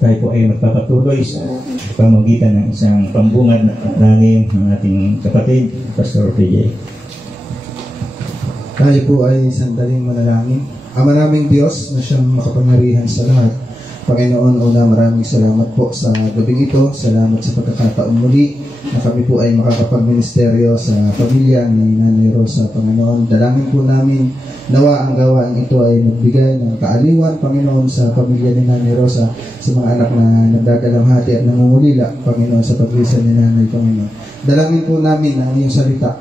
Tayo po ay magpapatuloy sa pamamagitan ng isang pambungad na panalangin ng ating kapatid, Pastor PJ. Tayo po ay sandaling manalangin. Ama naming Diyos na siyang makapangyarihan sa lahat, Panginoon, una maraming salamat po sa gabing ito. Salamat sa pagkakataon muli na kami po ay makakapagministeryo sa pamilya ni Nanay Rosa, Panginoon. Dalangin po namin nawa ang gawain ito ay magbigay ng kaaliwan, Panginoon, sa pamilya ni Nanay Rosa, sa mga anak na nagdadalamhati at nangungulila, Panginoon, sa paglisan ni Nanay, Panginoon. Dalangin po namin ang iyong salita,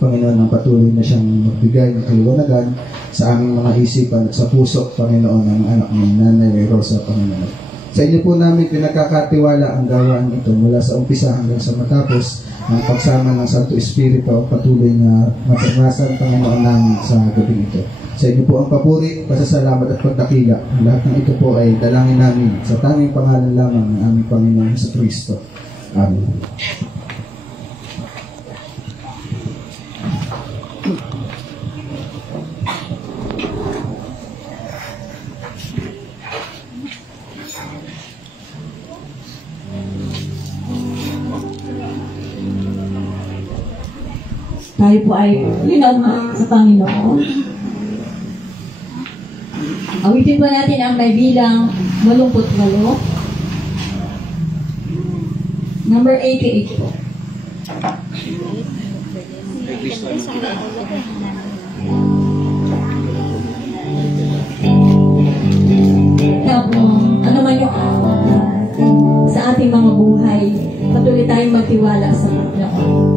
Panginoon, ang patuloy na siyang magbigay ng kaliwanagan sa aming mga isipan at sa puso, Panginoon, ng anak ni Nanay Rosa, Panginoon. Sa inyo po namin pinagkakatiwala ang gawaan ito mula sa umpisa hanggang sa matapos ang pagsama ng Santo Espiritu ang patuloy na mapangasan, Panginoon, namin sa gabi ito. Sa inyo po ang papuri, pasasalamat at pagdakila. Lahat ng ito po ay dalangin namin sa tanging pangalan lamang ng aming Panginoon sa Kristo. Amen. Tayo po ay linawma sa Panginoon. Awitin po natin ang may bilang 88. Number 88 po. Ano man yung sa ating mga buhay, patuloy tayong magtiwala sa Panginoon.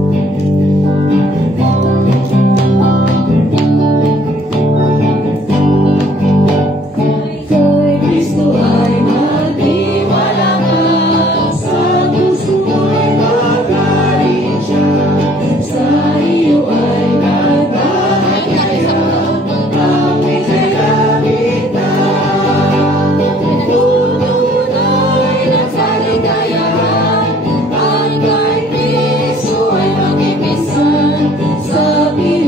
Sabi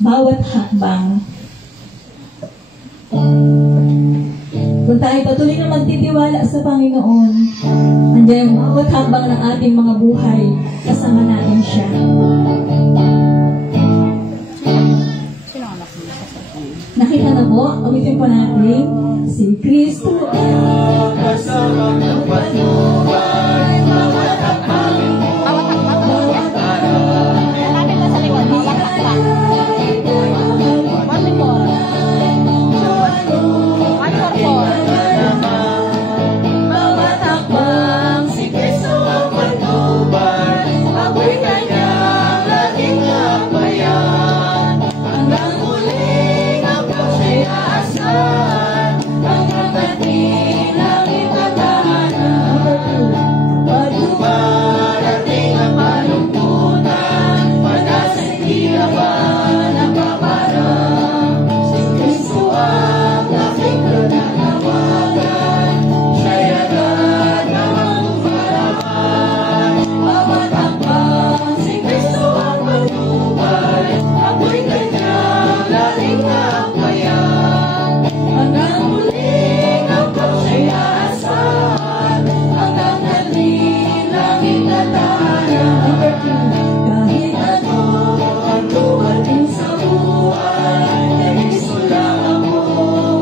bawat hakbang. Kung tayo patuloy na magtitiwala sa Panginoon, nandiyan yung bawat hakbang ng ating mga buhay, kasama natin siya. Nakita na po, umitin po natin, si Kristo ang kasama ng patnubay, bawat hakbang, bawat araw. Malapit na sa likod, bawat hakbang. One more. One more. Bawat hakbang, si Kristo ang patnubay, ako'y kanyang laging abayan. Hanggang muling ako siya'y aasahan, hanggang langit at tahanan. Pagdumarating ang malungkutan, pag-asa'y tila ba napaparang. Si Kristo ang aking pinanawagan, siya'y agad na magpaparaman. Bawat hakbang, si Kristo ang patnubay, ako'y kanyang laging abayan. Hanggang muling ako siya'y aasahan, hanggang langit at tahanan. Kahit ano ang dumating sa buhay, kay Kristo lang ako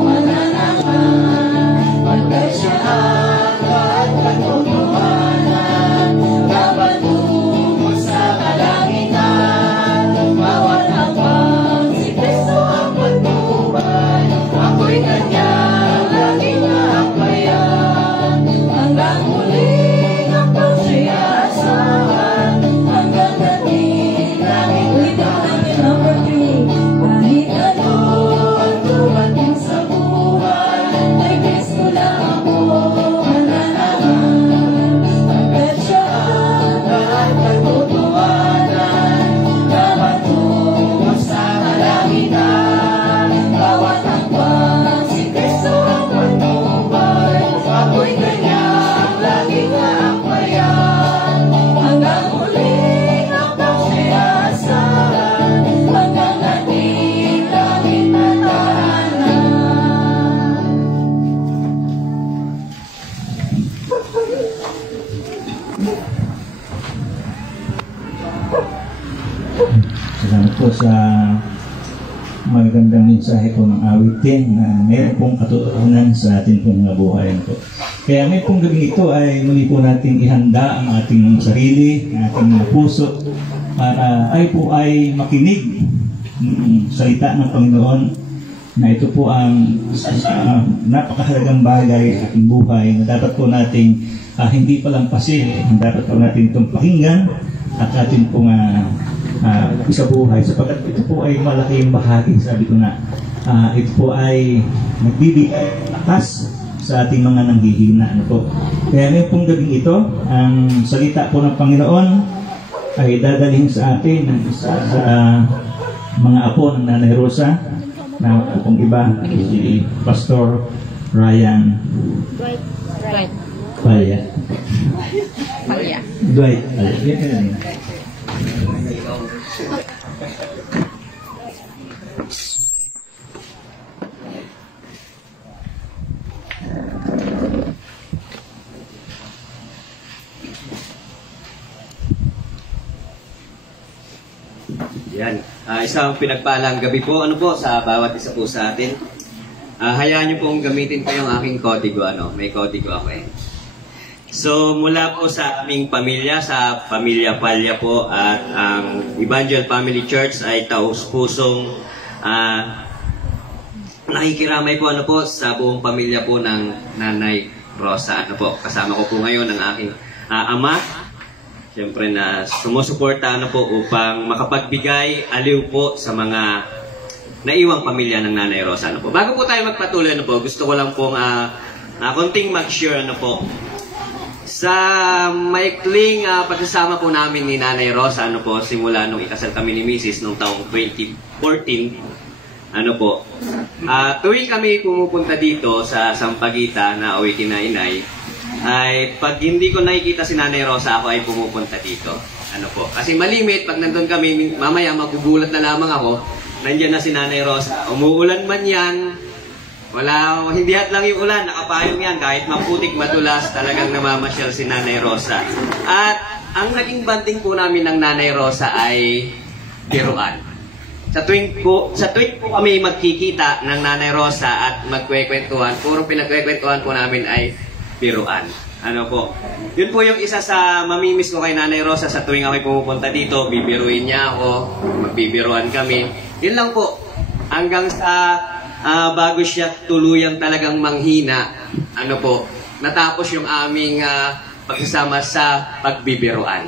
mananahan. Pagkat siya ang lahat katotohanan, dapat tungo sa kalangitan. Bawat hakbang, si Kristo ang patnubay, ako'y kanyang laging aakbayan. Hanggang muling ako siya'y aasahan, hanggang langit. Ulitin mo natin number 3. Kahit ano ang dumating sa buhay, kay Kristo lang ako mananahan. Pagkat siya ang lahat katotohanan, dapat tungo sa kalangitan. Bawat hakbang, si Kristo ang patnubay, ako'y kanyang laging aakbayan. Hanggang muling ako siya'y aasahan, hanggang langit at tahanan. Salamat po sa magandang mensahe po ng awitin na mayroon pong katotohanan sa ating pong mga buhay po. Kaya may pong gabing ito ay muli po nating ihanda ang ating sarili, ang ating mga puso para ay makinig ng salita ng Panginoon na ito po ang napakahalagang bagay sa ating buhay na dapat po nating hindi palampasin, dapat po natin itong pakinggan at ating pong sa buhay sapagkat ito po ay malaking bahagi, sabi ko na ito po ay nagbibigay lakas sa ating mga nanghihina. Ano po? Kaya ngayon pong gabing ito, ang salita po ng Panginoon ay dadalhin sa atin ng isa sa mga apo ng Nanay Rosa na pong iba, si Pastor Ryan Right. Palya. Palya. Dwight Palya. Yan ka na. Yan. Isang pinagpalang gabi po, sa bawat isa po sa atin. Hayaan niyo pong gamitin ko yung aking kodigo, may kodigo ako eh. So, mula po sa aming pamilya, sa Pamilya Palya po, at ang Evangel Family Church ay taus-pusong nakikiramay po, sa buong pamilya po ng Nanay Rosa. Kasama ko po ngayon ang aking ama. Siyempre na sumusuporta upang makapagbigay aliw po sa mga naiwang pamilya ng Nanay Rosa. Bago po tayo magpatuloy, gusto ko lang pong konting mag-share sa maikling pagsasama po namin ni Nanay Rosa, simula nung ikasal kami ni Mrs. noong taong 2014. Tuwing kami pumupunta dito sa Sampaguita na uwi kina inay, ay pag hindi ko nakikita si Nanay Rosa, ako ay pumupunta dito. Ano po? Kasi malimit, pag nandun kami, mamaya magugulat na lamang ako, nandiyan na si Nanay Rosa. Umuulan man yan, wala, hindi lang yung ulan, nakapayong yan, kahit maputik, madulas, talagang namamasyal si Nanay Rosa. At ang naging banding po namin ng Nanay Rosa ay biruan. Sa tuwing po kami magkikita ng Nanay Rosa at magkwekwentuhan, puro pinagkwekwentuhan po namin ay biruan. Ano po? Yun po yung isa sa mamimiss ko kay Nanay Rosa sa tuwing ako pumupunta dito, bibiruin niya ako, magbibiruan kami. Yun lang po. Hanggang sa bago siya tuluyang talagang manghina, ano po, natapos yung aming pagsasama sa pagbibiruan.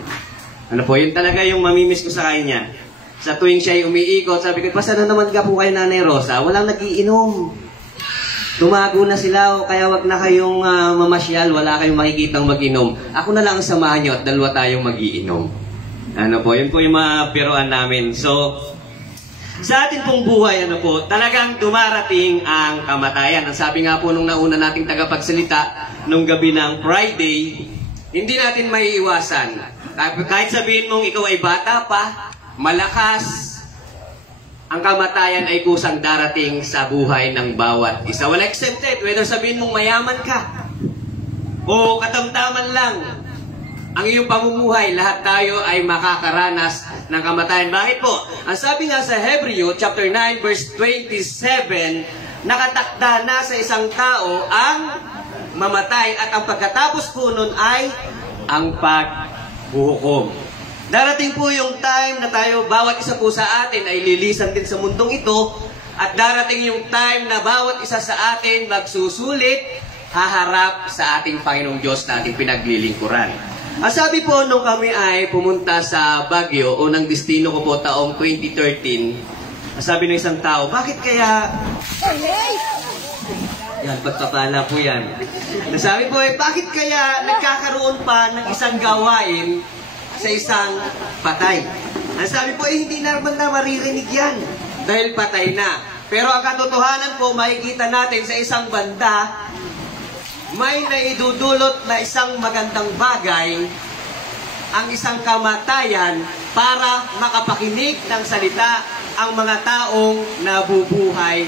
Ano po, yun talaga yung mamimiss ko sa kanya. Sa tuwing siya ay umiikot, sabi ko, pasana naman ka po kay Nanay Rosa, walang nagiinom. Tumago na sila o kaya wag na kayong mamasyal, wala kayong makikitang mag-inom. Ako na lang ang samahan nyo at dalawa tayong mag-iinom. Ano po, yun po yung mga biruan namin. So, sa atin pong buhay, ano po, talagang dumarating ang kamatayan. Ang sabi nga po nung nauna nating tagapagsalita, nung gabi ng Friday, hindi natin maiiwasan. Kahit sabihin mong ikaw ay bata pa, malakas, ang kamatayan ay kusang darating sa buhay ng bawat isa. Wala exempted. Whether sabihin mong mayaman ka o katamtaman lang ang iyong pamumuhay, lahat tayo ay makakaranas ng kamatayan. Bakit po? Ang sabi nga sa Hebreo chapter 9 verse 27, nakatakda na sa isang tao ang mamatay at ang pagkatapos po nun ay ang paghuhukom. Darating po yung time na tayo, bawat isa po sa atin ay lilisan din sa mundong ito, at darating yung time na bawat isa sa atin magsusulit, haharap sa ating Panginoong Diyos na ating pinaglilingkuran. Ang sabi po nung kami ay pumunta sa Baguio, unang destino ko po taong 2013, ang sabi ng isang tao, bakit kaya... Yan, pagpapala po yan. Nasabi po bakit kaya nagkakaroon pa ng isang gawain sa isang patay? Ang sabi po, hindi naman na maririnig yan dahil patay na. Pero ang katotohanan po, makikita natin sa isang banda, may naidudulot na isang magandang bagay ang isang kamatayan para makapakinig ng salita ang mga taong nabubuhay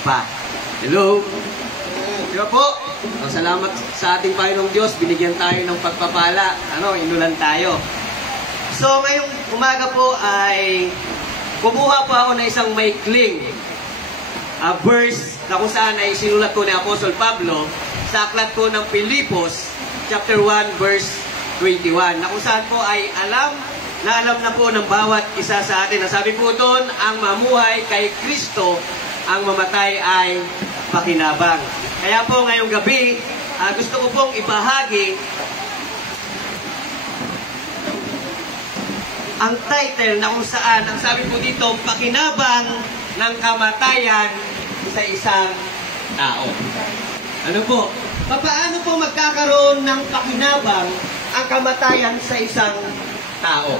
pa. Hello? Diba po? Salamat sa ating Panginoong Diyos, binigyan tayo ng pagpapala. Inulan tayo. So, ngayong umaga po ay kumuha po ako ng isang maikling verse na kung saan ay sinulat po ni Apostol Pablo sa aklat po ng Pilipos, chapter 1, verse 21, na kung saan po ay alam na po ng bawat isa sa atin. Nasabi po doon, ang mamuhay kay Kristo, ang mamatay ay pakinabang. Kaya po ngayong gabi, gusto ko pong ibahagi ang title na kung saan, ang sabi po dito, pakinabang ng kamatayan sa isang tao. Ano po? Paano po magkakaroon ng pakinabang ang kamatayan sa isang tao?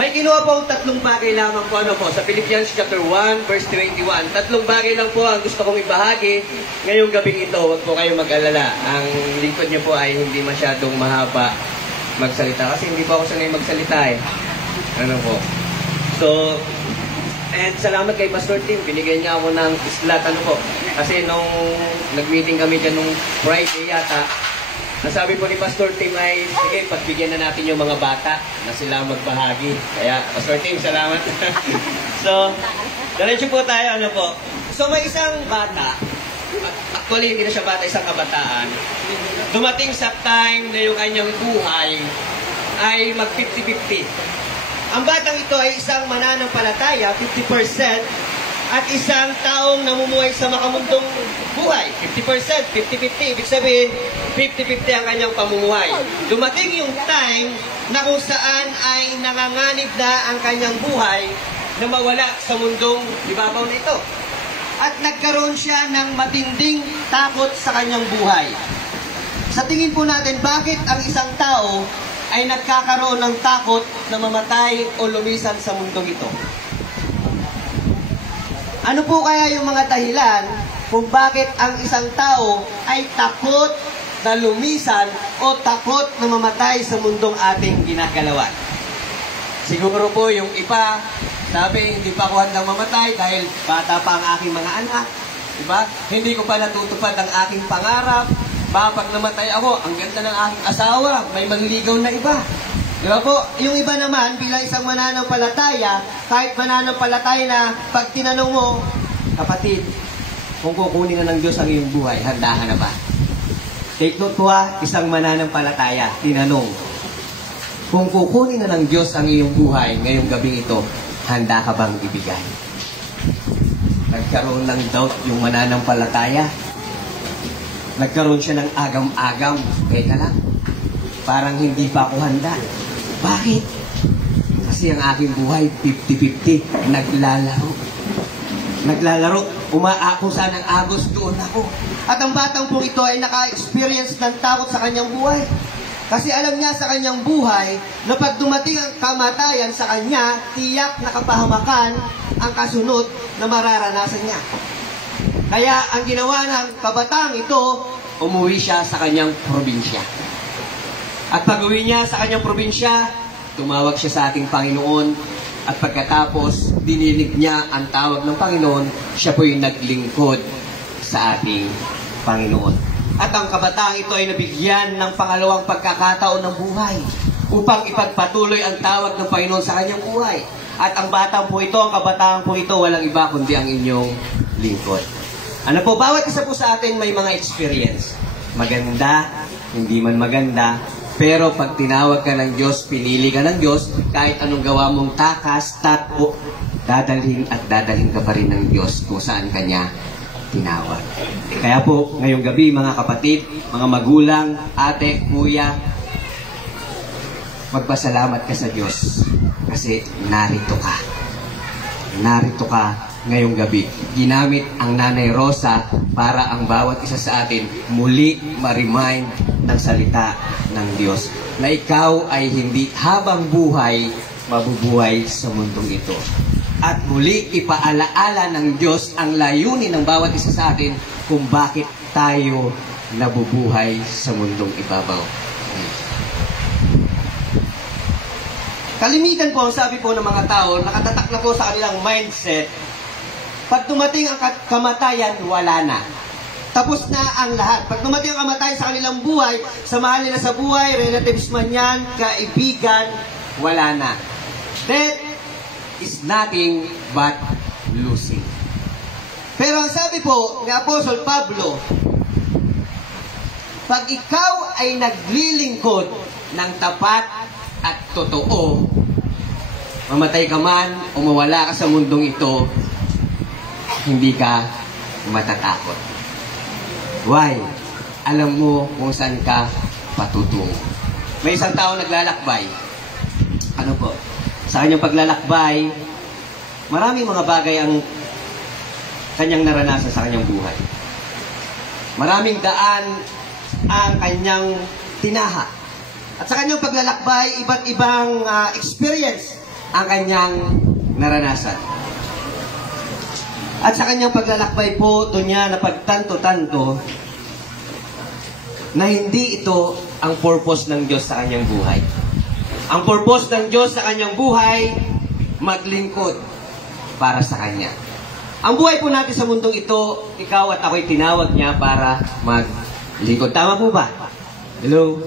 May kinuha po ang tatlong bagay lamang po, sa Philippians chapter 1, verse 21. Tatlong bagay lang po ang gusto kong ibahagi ngayong gabing ito. Huwag po kayong mag-alala. Ang lingkod niyo po ay hindi masyadong mahaba magsalita. Kasi hindi po ako sanay magsalita Ano po? So, and salamat kay Pastor Tim. Binigyan niya ako ng slot. Ano po? Kasi nung nag-meeting kami dyan nung Friday yata, nasabi po ni Pastor Tim ay, sige, pagbigyan na natin yung mga bata na sila magbahagi. Kaya, Pastor Tim, salamat. So, diretso po tayo, ano po. So, may isang bata, actually, hindi na siya bata, isang kabataan, dumating sa time na yung kanyang buhay ay mag-50-50. Ang batang ito ay isang mananampalataya, 50%, at isang taong namumuhay sa makamundong buhay, 50%, 50-50. Ibig sabihin, 50-50 ang kanyang pamumuhay. Dumating yung time na kung saan ay nanganganib na ang kanyang buhay na mawala sa mundong ibabaw na ito. At nagkaroon siya ng matinding takot sa kanyang buhay. Sa tingin po natin, bakit ang isang tao ay nagkakaroon ng takot na mamatay o lumisan sa mundong ito? Ano po kaya yung mga dahilan kung bakit ang isang tao ay takot na lumisan o takot na mamatay sa mundong ating ginagalawan. Siguro po yung iba, sabi, hindi pa ako handang mamatay dahil bata pa ang aking mga anak. Diba? Hindi ko pa natutupad ang aking pangarap. Pag namatay ako, ang ganda ng aking asawa, may mangligaw na iba. Diba po? Yung iba naman, bilang isang mananampalataya, kahit mananampalataya na pag tinanong mo, kapatid, kung kukunin na ng Diyos ang iyong buhay, handa ka na ba? Take note po isang mananampalataya, tinanong, kung kukunin na ng Diyos ang iyong buhay ngayong gabing ito, handa ka bang ibigay? Nagkaroon ng doubt yung mananampalataya. Nagkaroon siya ng agam-agam. Teka lang, parang hindi pa ako handa. Bakit? Kasi ang aking buhay, 50-50. Naglalaro. Kung saan ang agos, doon ako. At ang batang pong ito ay naka-experience ng takot sa kanyang buhay. Kasi alam niya sa kanyang buhay na pag dumating ang kamatayan sa kanya, tiyak na kapahamakan ang kasunod na mararanasan niya. Kaya ang ginawa ng kabataang ito, umuwi siya sa kanyang probinsya. At pag-uwi niya sa kanyang probinsya, tumawag siya sa ating Panginoon. At pagkatapos, dininig niya ang tawag ng Panginoon, siya po'y naglingkod sa ating Panginoon. At ang kabataang ito ay nabigyan ng pangalawang pagkakataon ng buhay upang ipagpatuloy ang tawag ng Panginoon sa kanyang buhay. At ang batang po ito, ang kabataan po ito, walang iba kundi ang inyong lingkod. Ano po, bawat isa po sa atin may mga experience. Maganda, hindi man maganda, pero pag tinawag ka ng Diyos, pinili ka ng Diyos, kahit anong gawa mong takas, tapo, dadalhin at dadalhin ka pa rin ng Diyos kung saan kanya tinawag. Kaya po, ngayong gabi, mga kapatid, mga magulang, ate, kuya, magpasalamat ka sa Diyos kasi narito ka. Narito ka ngayong gabi. Ginamit ang Nanay Rosa para ang bawat isa sa atin muli ma-remind ng salita ng Diyos na ikaw ay hindi habang buhay mabubuhay sa mundong ito. At muli ipaalaala ng Diyos ang layunin ng bawat isa sa atin kung bakit tayo nabubuhay sa mundong ibabaw. Kalimitan po, ang sabi po ng mga tao, nakatatak na po sa kanilang mindset, pag dumating ang kamatayan, wala na. Tapos na ang lahat. Pag dumating ang kamatayan sa kanilang buhay, sa mahal nila sa buhay, relatives man yan, kaibigan, wala na. Death is nothing but losing. Pero ang sabi po ni Apostol Pablo, pag ikaw ay naglilingkod ng tapat at totoo, mamatay ka man o mawala ka sa mundong ito, hindi ka matatakot. Why? Alam mo kung saan ka patutungo. May isang tao naglalakbay. Ano po? Sa kanyang paglalakbay, maraming mga bagay ang kanyang naranasan sa kanyang buhay. Maraming daan ang kanyang tinaha. At sa kanyang paglalakbay, iba't ibang experience ang kanyang naranasan. At sa kanyang paglalakbay po, doon niya napagtanto-tanto na hindi ito ang purpose ng Diyos sa kanyang buhay. Ang purpose ng Diyos sa kanyang buhay, maglingkod para sa Kanya. Ang buhay po natin sa mundong ito, ikaw at ako'y tinawag niya para maglingkod. Tama po ba? Hello?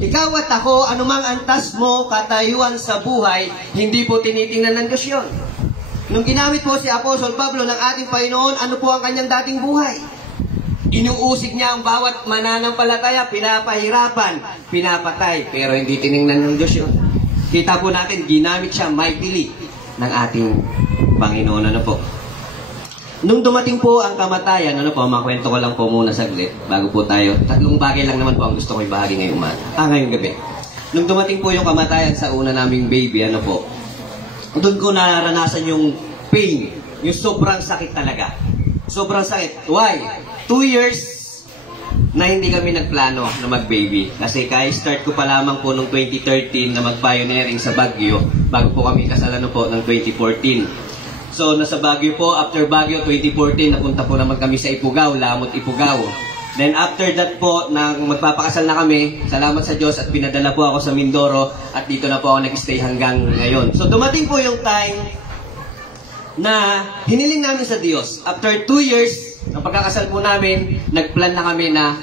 Ikaw at ako, anumang antas mo, katayuan sa buhay, hindi po tinitingnan ng Diyos yun. Nung ginamit po si Apostol Pablo ng ating Panginoon, ano po ang kanyang dating buhay? Inuusig niya ang bawat mananampalataya, pinapahirapan, pinapatay, pero hindi tiningnan ng Diyos yun. Kita po natin, ginamit siya mightily ng ating Panginoon. Ano po? Nung dumating po ang kamatayan, ano po, makwento ko lang po muna saglit, bago po tayo. Tatlong bagay lang naman po ang gusto ko ibahagi ngayong ngayong gabi. Nung dumating po yung kamatayan sa una naming baby, ano po, doon ko naranasan yung pain, yung sobrang sakit talaga. Sobrang sakit. Why? 2 years na hindi kami nagplano na mag-baby. Kasi start ko pa lamang po noong 2013 na mag-pioneering sa Baguio bago po kami kasalano po ng 2014. So, nasa Baguio po, after Baguio 2014, napunta po naman kami sa Ifugao, Lamot Ifugao. Then after that po, nang magpapakasal na kami, salamat sa Diyos at pinadala po ako sa Mindoro at dito na po ako nag-stay hanggang ngayon. So dumating po yung time na hiniling namin sa Diyos. After 2 years ng pagkakasal po namin, nagplan na kami na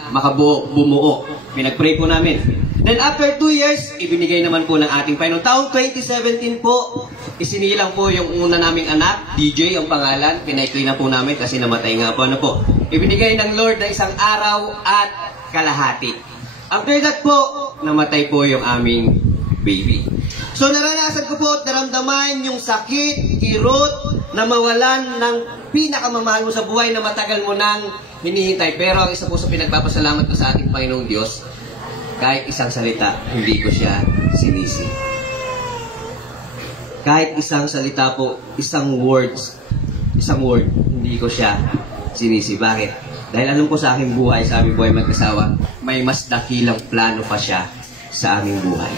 bumuo. Pinag-pray po namin. Then after 2 years, ibinigay naman po ng ating Panginoon. Taong 2017 po, isinilang po yung una naming anak, DJ ang pangalan. Pinaikli na po namin kasi namatay nga po. Ano po? Ibinigay ng Lord na 1 araw at kalahati. After that po, namatay po yung aming baby. So naranasan ko po at naramdaman yung sakit, kirot, na mawalan ng pinakamamahal mo sa buhay na matagal mo nang hinihintay. Pero ang isa po sa pinagpapasalamat ko sa ating Panginoong Diyos, kahit isang salita, hindi ko siya sinisi. Kahit isang salita po, isang word, hindi ko siya sinisi. Bakit? Dahil alam ko sa aking buhay, sa aming buhay mag-asawa, may mas dakilang plano pa siya sa aming buhay.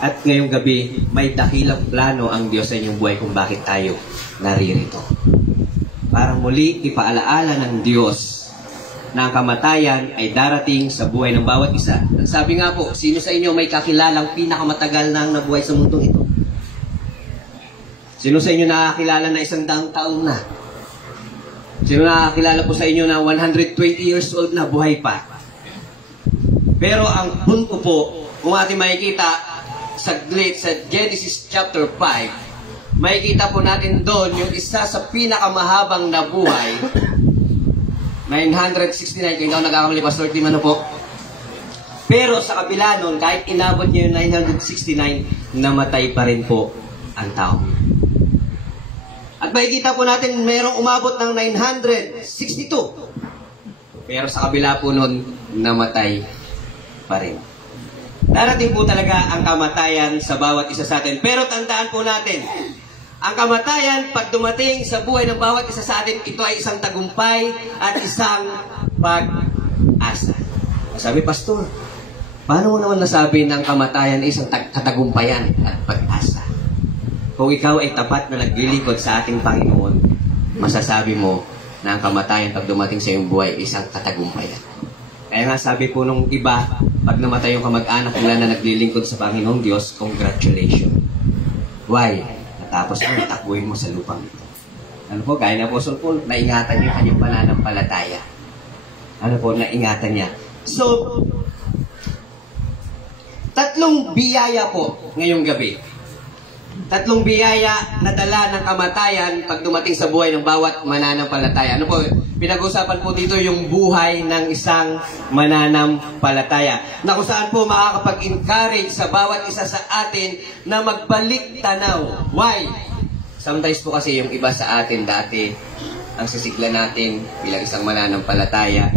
At ngayong gabi, may dakilang plano ang Diyos sa inyong buhay kung bakit tayo naririto. Para muli ipaalaala ng Diyos na ang kamatayan ay darating sa buhay ng bawat isa. Sabi nga po, sino sa inyo may kakilalang pinakamatagal nang nabuhay sa mundong ito? Sino sa inyo nakakilala na 100 taon na? Sino nakakilala po sa inyo na 120 years old na buhay pa? Pero ang punto po, kung ating makikita saglit sa Genesis chapter 5, makikita po natin doon yung isa sa pinakamahabang na buhay, 969, kung hindi ako nagkakamali, Pastor Tim, ano po? Pero sa kabila nun, kahit inabot niya yung 969, namatay pa rin po ang tao. At makikita po natin, mayroong umabot ng 962. Pero sa kabila po nun, namatay pa rin. Darating po talaga ang kamatayan sa bawat isa sa atin. Pero tandaan po natin, ang kamatayan, pag dumating sa buhay ng bawat isa sa atin, ito ay isang tagumpay at isang pag-asa. Sabi, Pastor, paano mo naman nasabi ng kamatayan ay isang katagumpayan at pag-asa? Kung ikaw ay tapat na naglilingkod sa ating Panginoon, masasabi mo na ang kamatayan pag dumating sa iyong buhay ay isang katagumpayan. Kaya nga sabi po nung iba, pag namatay yung kamag-anak nila na naglilingkod sa Panginoong Diyos, congratulations. Why? Tapos ano, takbuhin mo sa lupang ito. Ano po, gaya na Apostle Paul, naingatan niya kanyang pananampalataya. Ano po, naingatan niya. So, 3 biyaya po ngayong gabi. 3 biyaya na dala ng kamatayan pag dumating sa buhay ng bawat mananampalataya. Ano po, pinag-usapan po dito yung buhay ng isang mananampalataya. Na kung saan po makakapag-encourage sa bawat isa sa atin na magbalik tanaw. Why? Sometimes po kasi yung iba sa atin dati, ang sisigla natin bilang isang mananampalataya.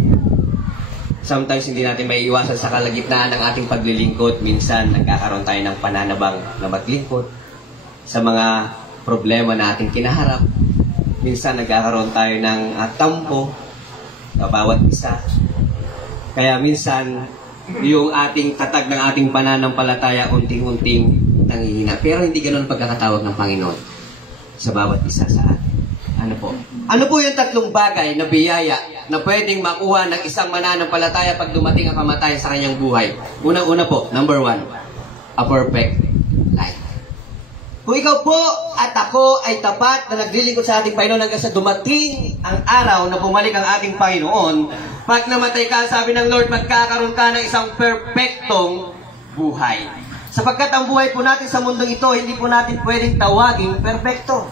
Sometimes hindi natin may iwasan sa kalagitnaan ng ating paglilingkod. Minsan nagkakaroon tayo ng pananabang na maglingkod sa mga problema na ating kinaharap. Minsan nagkakaroon tayo ng tampo sa bawat isa. Kaya minsan, yung ating tatag ng ating pananampalataya unting-unting nanghihina. Pero hindi ganoon pagkakatawag ng Panginoon sa bawat isa sa atin. Ano po? Ano po yung 3 bagay na biyaya na pwedeng makuha ng isang mananampalataya pag dumating ang kamatayan sa kanyang buhay? Unang-una po, number 1, a perfect life. Kung ikaw po at ako ay tapat na naglilingkod sa ating Panginoon hanggang sa dumating ang araw na bumalik ang ating Panginoon, pag namatay ka, sabi ng Lord, magkakaroon ka ng isang perfectong buhay. Sapagkat ang buhay po natin sa mundong ito, hindi po natin pwedeng tawaging perfecto.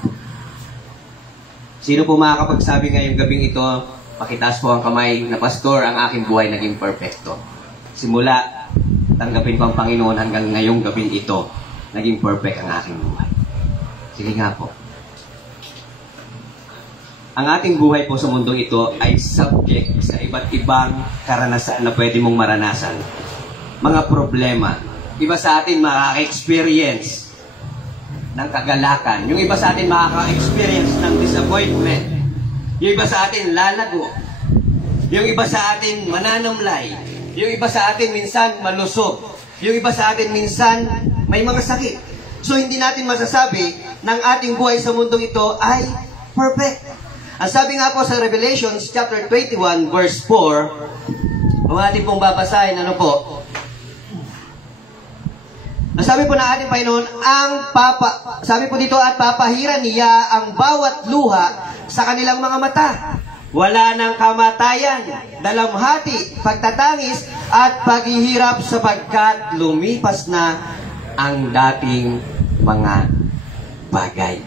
Sino po makakapagsabi ngayong gabing ito, pakitaas po ang kamay na, Pastor, ang aking buhay naging perfecto. Simula, tanggapin ko ang Panginoon hanggang ngayong gabing ito, naging perfect ang aking buhay. Sige nga po. Ang ating buhay po sa mundong ito ay subject sa iba't ibang karanasan na pwede mong maranasan. Mga problema. Iba sa atin makaka-experience ng kagalakan. Yung iba sa atin makaka-experience ng disappointment. Yung iba sa atin lalago. Yung iba sa atin mananamlay. Yung iba sa atin minsan malusog. Yung iba sa atin minsan may mga sakit. So hindi natin masasabi ng ating buhay sa mundong ito ay perfect. Ang sabi nga po sa Revelations chapter 21 verse 4, Kung ating pong babasahin, ano po? Nasabi po ng ating Panginoon, sabi po dito, at papahiran niya ang bawat luha sa kanilang mga mata. Wala ng kamatayan, dalamhati, pagtatangis, at paghihirap sapagkat lumipas na ang dating mga bagay.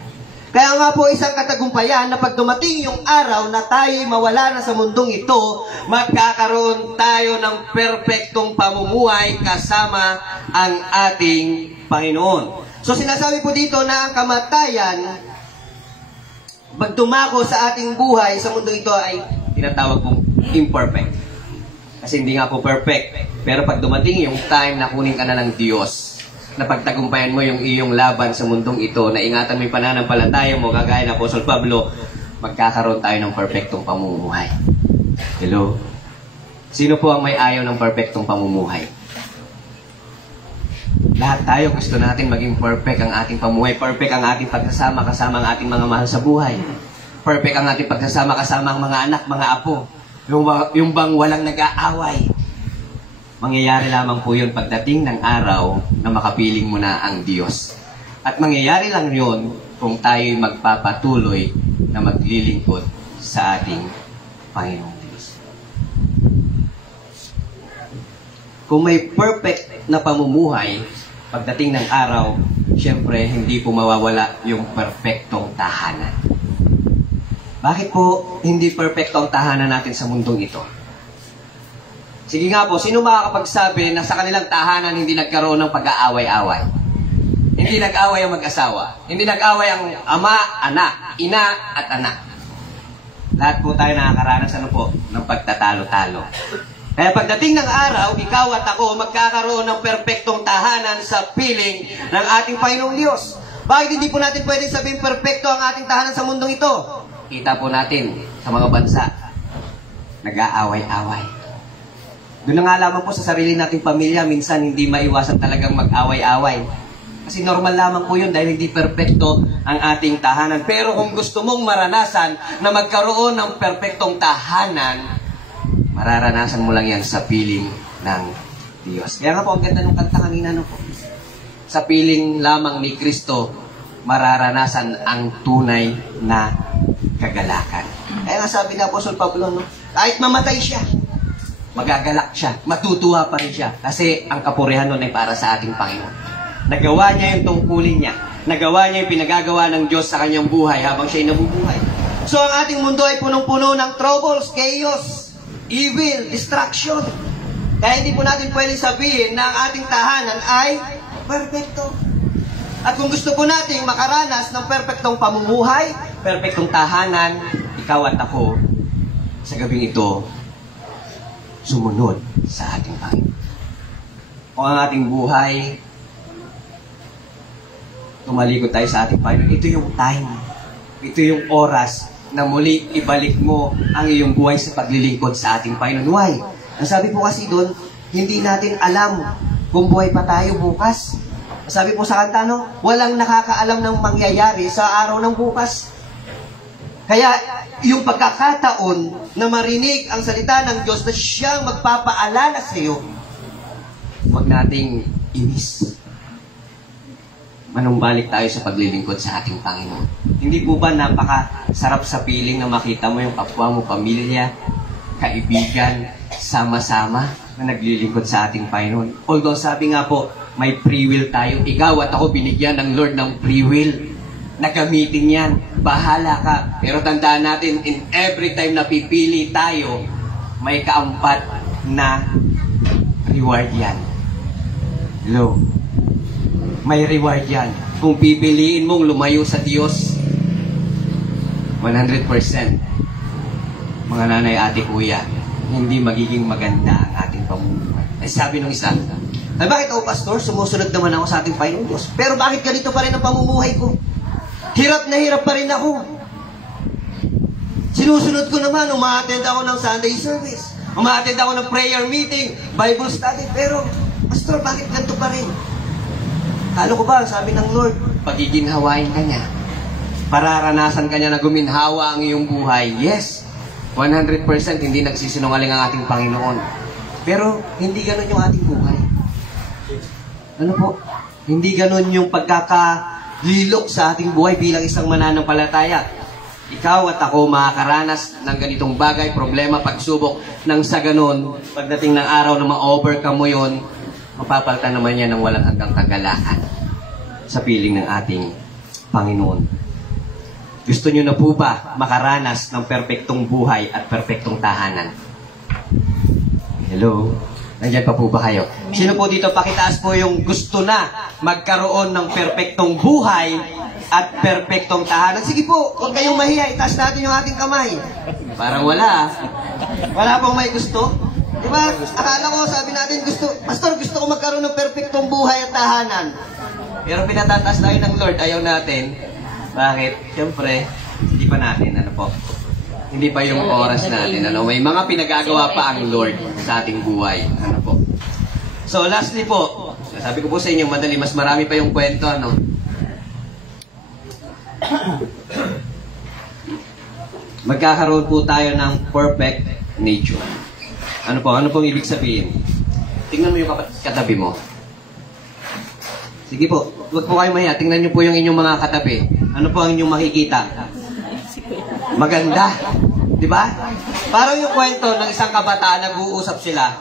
Kaya nga po isang katagumpayan na pag dumating yung araw na tayo'y mawala na sa mundong ito, magkakaroon tayo ng perpektong pamumuhay kasama ang ating Panginoon. So sinasabi po dito na ang kamatayan, pag dumako sa ating buhay sa mundo ito ay tinatawag pong imperfect. Kasi hindi nga po perfect. Pero pag dumating yung time na kunin ka na ng Diyos, na pagtagumpayan mo yung iyong laban sa mundong ito, na ingatan mo yung pananampalataya mo, kagaya ng Apostol Pablo, magkakaroon tayo ng perfectong pamumuhay. Hello? Sino po ang may ayaw ng perfectong pamumuhay? Lahat tayo gusto natin maging perfect ang ating pamumuhay. Perfect ang ating pagsasama kasama ang ating mga mahal sa buhay. Perfect ang ating pagsasama kasama ang mga anak, mga apo. Yung bang walang nag-aaway. Mangyayari lamang po yun pagdating ng araw na makapiling mo na ang Diyos. At mangyayari lang yun kung tayo'y magpapatuloy na maglilingkod sa ating Panginoong Diyos. Kung may perfect na pamumuhay, pagdating ng araw, syempre hindi po mawawala yung perfectong tahanan. Bakit po hindi perfecto ang tahanan natin sa mundong ito? Sige nga po, sino makakapagsabi na sa kanilang tahanan hindi nagkaroon ng pag-aaway-away? Hindi nag-away ang mag-asawa. Hindi nag-away ang ama, anak, ina, at anak. Lahat po tayo nakakaranas ng pagtatalo-talo. Kaya pagdating ng araw, ikaw at ako magkakaroon ng perpektong tahanan sa piling ng ating Panginoong Diyos. Bakit hindi po natin pwedeng sabihin perpekto ang ating tahanan sa mundong ito? Kita po natin sa mga bansa, nag-aaway-away. Doon na nga lamang po sa sarili nating pamilya, minsan hindi maiwasan talagang mag-away-away. Kasi normal lamang po yun dahil hindi perpekto ang ating tahanan. Pero kung gusto mong maranasan na magkaroon ng perpektong tahanan, mararanasan mo lang yan sa piling ng Diyos. Kaya nga po, ang ganda ng kanta kanina, po. Sa piling lamang ni Kristo, mararanasan ang tunay na kagalakan. Kaya nga sabi ni Apostol Pablo, kahit mamatay siya, magagalak siya, matutuwa pa rin siya. Kasi ang kapurihan nun ay para sa ating Panginoon. Nagawa niya yung tungkulin niya. Nagawa niya yung pinagagawa ng Diyos sa kanyang buhay habang siya'y nabubuhay. So ang ating mundo ay punong-puno ng troubles, chaos, evil, destruction. Kaya hindi po natin pwedeng sabihin na ang ating tahanan ay perfecto. At kung gusto po natin makaranas ng perfectong pamumuhay, perfectong tahanan, ikaw at ako, sa gabing ito, sumunod sa ating Panginoon. Kung ang ating buhay, tumalikod tayo sa ating Panginoon, ito yung time, ito yung oras na muli ibalik mo ang iyong buhay sa paglilingkod sa ating Panginoon. Why? Ang sabi po kasi doon, hindi natin alam kung buhay pa tayo bukas. Sabi po sa kanta, walang nakakaalam ng mangyayari sa araw ng bukas. Kaya, yung pagkakataon na marinig ang salita ng Diyos na siyang magpapaalala sa iyo, huwag nating inis. Manumbalik tayo sa paglilingkod sa ating Panginoon. Hindi po ba napakasarap sa piling na makita mo yung kapwa mo, pamilya, kaibigan, sama-sama na naglilingkod sa ating Panginoon? Although sabi nga po, may free will tayo. Ikaw at ako binigyan ng Lord ng free will. Nagamitin yan. Bahala ka. Pero tandaan natin, in every time na pipili tayo, may kaampat na reward yan. Hello? May reward yan. Kung pipiliin mong lumayo sa Diyos, 100%, mga nanay, ate, kuya, hindi magiging maganda ang ating pamumuhay. Ay sabi nung isa, ay bakit ako, pastor, sumusunod naman ako sa ating Panginoong Diyos, pero bakit ganito pa rin ang pamumuhay ko? Hirap na hirap pa rin ako. Sinusunod ko naman, uma-attend ako ng Sunday service, uma-attend ako ng prayer meeting, Bible study, pero, pastor, bakit ganito pa rin? Kalo ko ba, sabi ng Lord, pagiginhawain ka niya. Pararanasan ka niya na guminhawa ang iyong buhay. Yes, 100% hindi nagsisinungaling ang ating Panginoon. Pero hindi ganun yung ating buhay. Ano po? Hindi ganun yung pagkakalilok sa ating buhay bilang isang mananampalataya. Ikaw at ako makakaranas ng ganitong bagay, problema, pagsubok, nang sa ganun, pagdating ng araw na ma-overcome mo yun, mapapalitan naman yan ng walang hanggang kagalakan sa piling ng ating Panginoon. Gusto nyo na po ba makaranas ng perpektong buhay at perpektong tahanan? Hello? Nandiyan pa po ba kayo? Sino po dito pakitaas po yung gusto na magkaroon ng perpektong buhay at perpektong tahanan? Sige po, huwag kayong mahiya. Itaas natin yung ating kamay. Parang wala. Wala pong may gusto. Diba? Akala ko, sabi natin, Pastor, gusto ko magkaroon ng perpektong buhay at tahanan. Pero pinatataas tayo ng Lord, ayaw natin. Bakit? Siyempre, hindi pa natin, ano po? Hindi pa yung oras natin, ano? May mga pinagagawa pa ang Lord sa ating buhay, ano po? So, lastly po, sabi ko po sa inyo, madali, mas marami pa yung kwento, ano? Magkakaroon po tayo ng perfect nature. Ano po? Ano pong ibig sabihin? Tingnan mo yung katabi mo. Sige po, huwag po kayo mahiya. Tingnan nyo po yung inyong mga katabi. Ano po ang inyong makikita? Maganda. Di ba? Parang yung kwento ng isang kabataan, nag-uusap sila.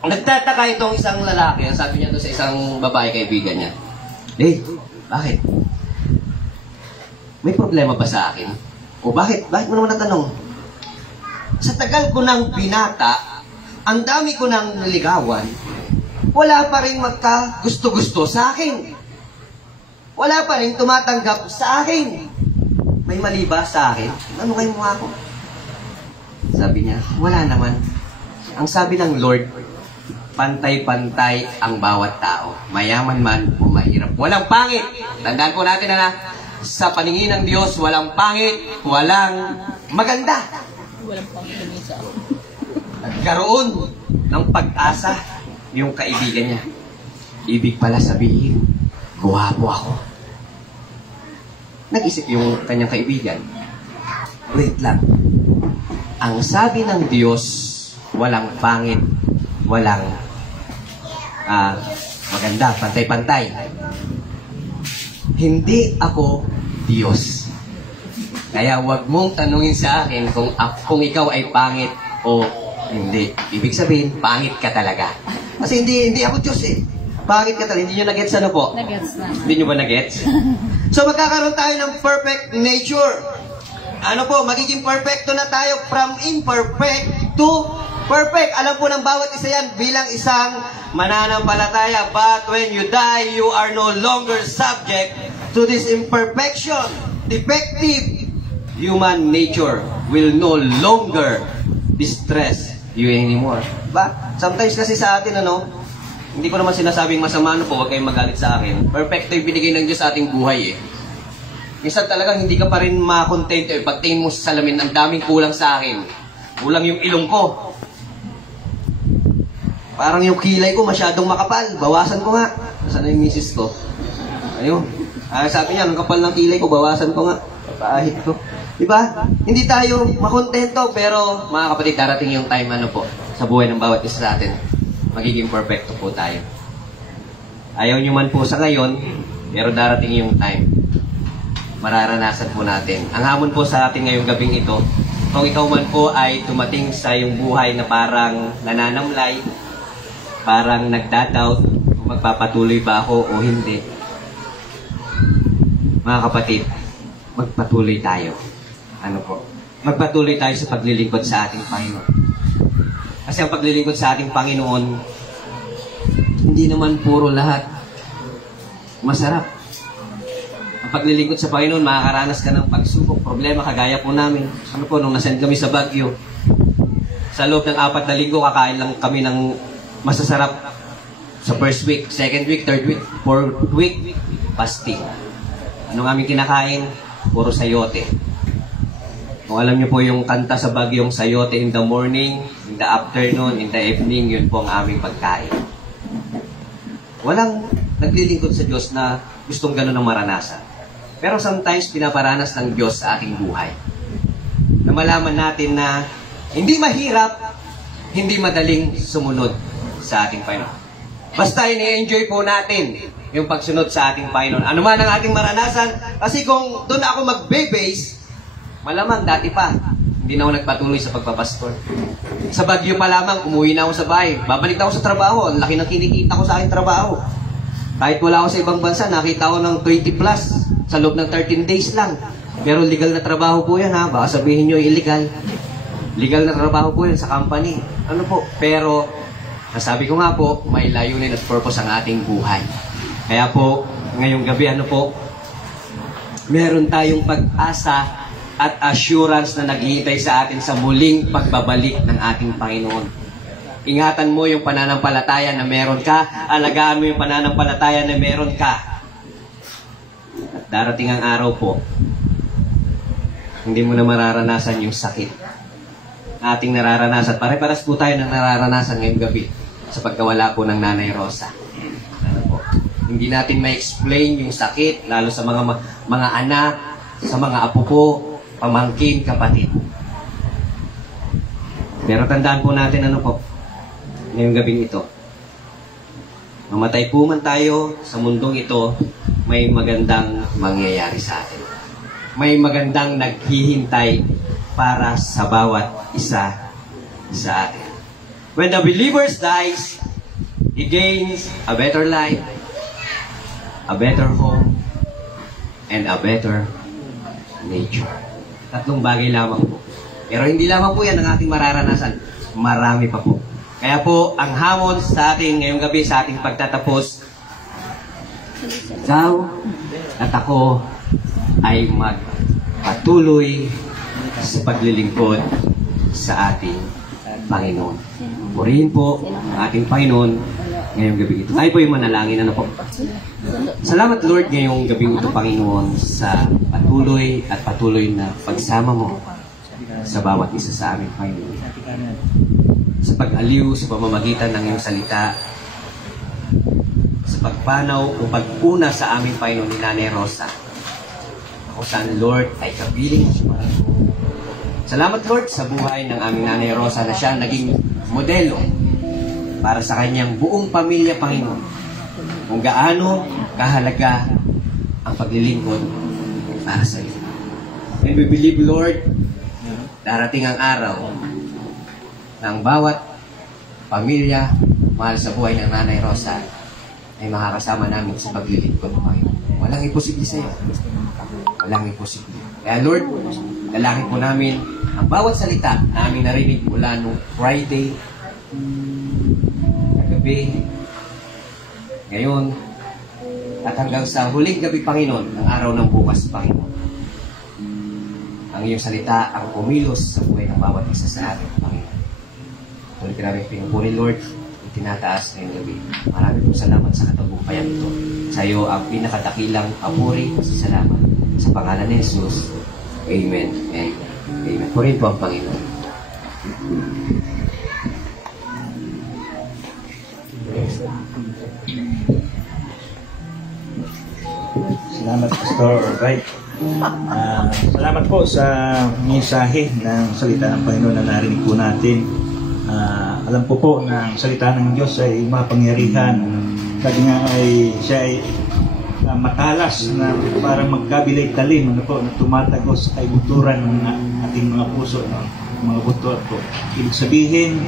Nagtataka itong isang lalaki. Ang sabi niya doon sa isang babae kaibigan niya. Bakit? May problema ba sa akin? O bakit? Bakit mo naman natanong? Sa tagal ko ng binata, ang dami ko ng naligawan, wala pa rin magka-gusto-gusto sa akin. Wala pa rin tumatanggap sa akin. May mali ba sa akin? Ano kayo mukha ko? Sabi niya, wala naman. Ang sabi ng Lord, pantay-pantay ang bawat tao. Mayaman man o mahirap. Walang pangit. Tandaan po natin na sa paningin ng Diyos, walang pangit, walang maganda. Walang pangit sa ako. Nagkaroon ng pag-asa yung kaibigan niya. Ibig pala sabihin, guwapo ako. Nag-isip yung kanyang kaibigan. Wait lang. Ang sabi ng Diyos, walang pangit, walang maganda, pantay-pantay. Hindi ako Diyos. Kaya wag mong tanungin sa akin kung ikaw ay pangit o hindi. Ibig sabihin, pangit ka talaga. Kasi hindi ako Diyos eh. Pangit ka talaga. Hindi nyo na-gets ano po? Na-gets na. Hindi nyo ba na-gets? So magkakaroon tayo ng perfect nature. Ano po, magiging perfecto na tayo from imperfect to perfect. Alam po ng bawat isa yan bilang isang mananampalataya. But when you die, you are no longer subject to this imperfection. Defective human nature will no longer distress you anymore. Ba? Sometimes kasi sa atin, hindi ko naman sinasabing masama, huwag kayong magalit sa akin. Perfecto yung binigay ng Diyos sa ating buhay eh. Minsan talagang hindi ka pa rin makontento eh. Pagtingin mo sa salamin, ang daming kulang sa akin. Kulang yung ilong ko. Parang yung kilay ko masyadong makapal. Bawasan ko nga. Saan na yung misis ko? Ayun. Sabi niya, ang kapal ng kilay ko, bawasan ko nga. Pahit ko. Diba? Hindi tayo makontento, pero mga kapatid, darating yung time sa buhay ng bawat isa sa atin. Magiging perfecto po tayo. Ayaw nyo man po sa ngayon, pero darating yung time. Mararanasan po natin. Ang hamon po sa atin ngayong gabing ito, kung ikaw man po ay tumating sa iyong buhay na parang nananamlay, parang nagdadoubt kung magpapatuloy ba ako o hindi. Mga kapatid, magpatuloy tayo. Magpatuloy tayo sa paglilingkod sa ating Panginoon. Kasi ang paglilingkod sa ating Panginoon, hindi naman puro lahat masarap. Ang paglilingkod sa Panginoon, makakaranas ka ng pagsubok, problema, kagaya po namin. Nung nasend kami sa Baguio, sa loob ng 4 na linggo, kakain lang kami ng masasarap sa first week, second week, third week, fourth week, fasting. Anong aming kinakain? Puro sayote. Kung alam niyo po yung kanta sa Baguio, yung sayote in the morning, in the afternoon, in the evening, yun po ang aming pagkain. Walang naglilingkod sa Diyos na gustong gano'n ang maranasan. Pero sometimes, pinaparanas ng Diyos sa ating buhay. Na malaman natin na hindi mahirap, hindi madaling sumunod sa ating Panginoon. Basta ini-enjoy po natin yung pagsunod sa ating Panginoon. Ano man ang ating maranasan, kasi kung doon ako magbe-base, malamang dati pa, hindi na ako nagpatuloy sa pagpapastor. Sa Baguio pa lamang, umuwi na ako sa bahay. Babalik na ako sa trabaho. Ang laki ng kinikita ko sa aking trabaho. Kahit wala ako sa ibang bansa, nakita ko ng 20 plus sa loob ng 13 days lang. Pero legal na trabaho po yan ha. Baka sabihin nyo illegal. Legal na trabaho po yan sa company. Ano po? Pero, nasabi ko nga po, may layunin at purpose ang ating buhay. Kaya po, ngayong gabi, ano po, meron tayong pag-asa at assurance na naghihintay sa atin sa muling pagbabalik ng ating Panginoon. Ingatan mo yung pananampalataya na meron ka. Alagaan mo yung pananampalataya na meron ka. At darating ang araw po, hindi mo na mararanasan yung sakit na ating nararanasan. Pare-paras po tayo ng nararanasan ngayong gabi sa pagkawala po ng Nanay Rosa. Ano po? Hindi natin ma-explain yung sakit, lalo sa mga anak, sa mga apo po, pamangkin, kapatid. Pero tandaan po natin ano po, ngayong gabing ito. Mamatay po man tayo sa mundong ito, may magandang mangyayari sa atin. May magandang naghihintay para sa bawat isa sa atin. When the believers dies, he gains a better life, a better home, and a better nature. Tatlong bagay lamang po. Pero hindi lamang po yan ang ating mararanasan. Marami pa po. Kaya po, ang hamon sa atin ngayong gabi, sa ating pagtatapos, ikaw at ako ay magpatuloy sa paglilingkod sa ating Panginoon. Purihin po ang ating Panginoon ngayong gabi ito. Tayo po yung manalangin. Ano po? Salamat Lord ngayong gabi ito, Panginoon, sa patuloy na pagsama mo sa bawat isa sa amin, Panginoon. Sa pag-aliw, sa pamamagitan ng iyong salita, sa pagpanaw o pag-una sa aming Panginoon ni Nanay Rosa, ako saan, Lord, ay kapiling. Salamat, Lord, sa buhay ng aming Nanay Rosa na siya naging modelo para sa kanyang buong pamilya, Panginoon. Kung gaano kahalaga ang paglilingkod para sa iyo. And we believe, Lord, darating ang araw na ang bawat pamilya mahal sa buhay ng Nanay Rosa ay makakasama namin sa paglilingkod, Panginoon. Walang imposible sa iyo. Walang imposible. Kaya Lord, dalangin po namin ang bawat salita na aming narinig mula nung Friday, gabi, ngayon, at hanggang sa huling gabi, Panginoon, ng araw ng bukas, Panginoon. Ang iyong salita ang kumilos sa buhay ng bawat isa sa atin, Panginoon. Tuloy ka namin pinupuri, Lord, itinataas ngayong gabi. Maraming pong salamat sa katagumpayan ito. Sa iyo ang pinakadakilang papuri at salamat. Sa pangalan ni Jesus, Amen and Amen. Purihin po ang Panginoon. Salamat, Pastor. Right. Salamat po sa mensahe ng salita ng Panginoon na narinig po natin. Alam po po na ang salita ng Diyos ay mapangyarihan. Sabi nga ay siya ay matalas na parang magkabilay talim, ano po, na tumatagos sa kaibuturan ng ating mga puso, ng mga buto po. Ibig sabihin,